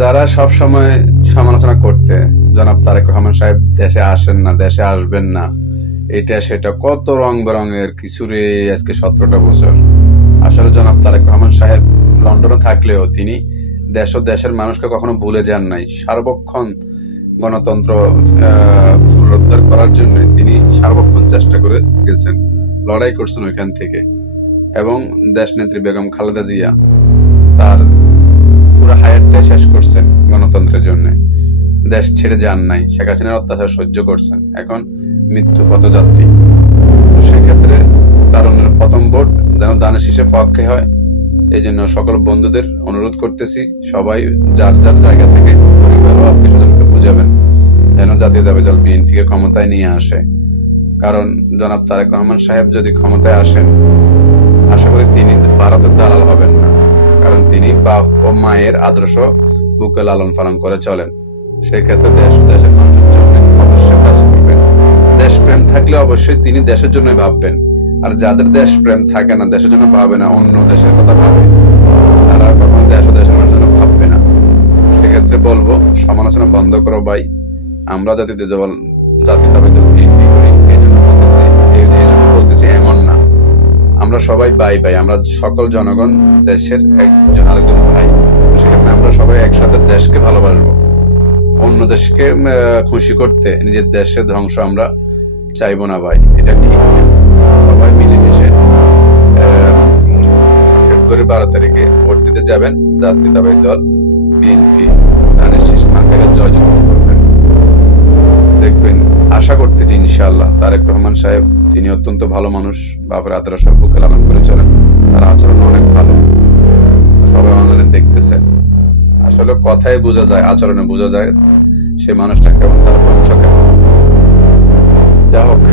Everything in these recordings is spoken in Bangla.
যারা সব সময় সমালোচনা করতে জনাব তারেক রহমান সাহেব দেশে আসেন না, দেশে আসবেন না, এটা সেটা কত রং বেরঙের কিছু রে। আজকে 17টা বছর আসলে জনাব তারেক রহমান সাহেব লন্ডনে থাকলেও তিনি দেশ ও দেশের মানুষকে কখনো ভুলে যান নাই। সার্বক্ষণ গণতন্ত্র পুনরুদ্ধার করার জন্য তিনি সার্বক্ষণ চেষ্টা করে গেছেন, লড়াই করছেন ওইখান থেকে। এবং দেশনেত্রী বেগম খালেদা জিয়া তার পুরো হায়াতটাই শেষ করছেন গণতন্ত্রের জন্য, দেশ ছেড়ে যান নাই, শেখ হাসিনার অত্যাচার সহ্য করছেন, এখন মৃত্যু পথযাত্রী। সেক্ষেত্রে তার প্রথম ভোট যেন দানের শীষে পক্ষে হয়, এই জন্য সকল বন্ধুদের অনুরোধ করতেছি, সবাই যার যার জায়গা থেকে পরিবার ও আত্মীয় স্বজনকে বুঝাবেন যেন জাতীয়তাবাদী দল বিএনপিকে ক্ষমতায় নিয়ে আসে। কারণ জনাব তারেক রহমান সাহেব যদি ক্ষমতায় আসেন, আশা করি তিনি ভারতের দালাল হবেন না, কারণ তিনি বাপ ও মায়ের আদর্শ বুকে লালন পালন করে চলেন। সেক্ষেত্রে দেশ ও দেশের মানুষের জন্য অবশ্যই কাজ করবেন। দেশপ্রেম থাকলে অবশ্যই তিনি দেশের জন্য ভাববেন, আর যাদের দেশপ্রেম থাকে না, দেশের জন্য ভাবে না, অন্য দেশের কথা ভাবে, তারা কখনো দেশ ও দেশের মানুষের জন্য ভাববে না। সেক্ষেত্রে বলবো, সমালোচনা বন্ধ করো ভাই। আমরা জাতীয়তাবাদী দল বিএনপি করি, এই জন্য বলতেছি এমন না। আমরা সবাই ভাই ভাই, আমরা সকল জনগণ দেশের একজন আরেকজন ভাই। সেখানে আমরা সবাই একসাথে দেশকে ভালোবাসবো। অন্য দেশকে খুশি করতে নিজের দেশের ধ্বংস আমরা চাইবো না ভাই, এটা ঠিক না। সবাই মিলেমিশে ফেব্রুয়ারি 12 তারিখে ভোট দিতে যাবেন, জাতীয়তাবাদী দল বিএনপি ধানের শীষ মার্কাকে জয়যুক্ত করবেন। দেখবেন, আশা করতেছি ইনশাআল্লাহ তারেক রহমান সাহেব তিনি অত্যন্ত ভালো মানুষ, বাপের আদর্শ বুকে লালন করে চলেন, তার আচরণ অনেক ভালো, সবাই অনলাইনে দেখতেছে। আসলে কথায় বোঝা যায়, আচরণে বোঝা যায় সে মানুষটা কেমন, তার বংশ কেমন। যা হোক,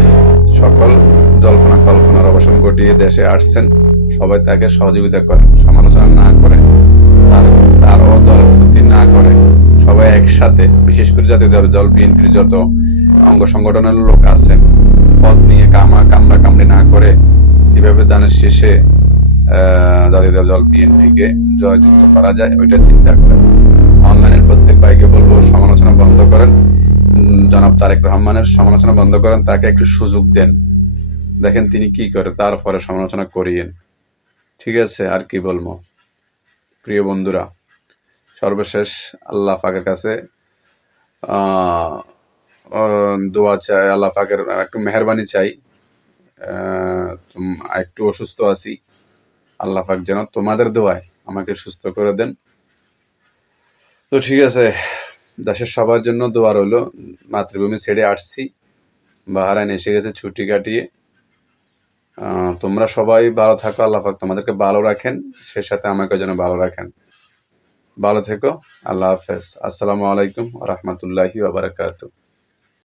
সকল জল্পনা কল্পনার অবসান ঘটিয়ে দেশে আসছেন, সবাই তাকে সহযোগিতা করেন, সমালোচনা না করে, তার ও দলের ক্ষতি না করে, সবাই একসাথে, বিশেষ করে জাতীয়তাবাদী দল বিএনপির যত অঙ্গ সংগঠনের লোক আছেন, পদ নিয়ে কামড়াকামড়ি না করে কিভাবে দানের শেষে জাতীয়তাবাদী দল বিএনপিকে জয়যুক্ত করা যায় ওইটা চিন্তা করেন। অনলাইনের প্রত্যেক ভাইকে বলবো, সমালোচনা বন্ধ করেন, জনাব তারেক রহমানের সমালোচনা বন্ধ করেন, তাকে একটু সুযোগ দেন, দেখেন তিনি কি করে, তারপরে সমালোচনা করিয়েন। ঠিক আছে, আর কি বলবো প্রিয় বন্ধুরা, সর্বশেষ আল্লাহ পাকের কাছে দোয়া চাই, আল্লাহ পাকের একটু মেহরবানি চাই। একটু অসুস্থ আছি, আল্লাহ পাক যেন তোমাদের দোয়ায় আমাকে সুস্থ করে দেন। তো ঠিক আছে, দেশের সবার জন্য দোয়া রইল। মাতৃভূমি ছেড়ে আসছি, বাহারাইন এসে গেছে ছুটি কাটিয়ে। তোমরা সবাই ভালো থাকো, আল্লাহ পাক তোমাদেরকে ভালো রাখেন, সে সাথে আমাকে যেন ভালো রাখেন। ভালো থেকো, আল্লাহ হাফেজ। আসসালামু আলাইকুম ওয়া রাহমাতুল্লাহি ওয়া বারাকাতুহু।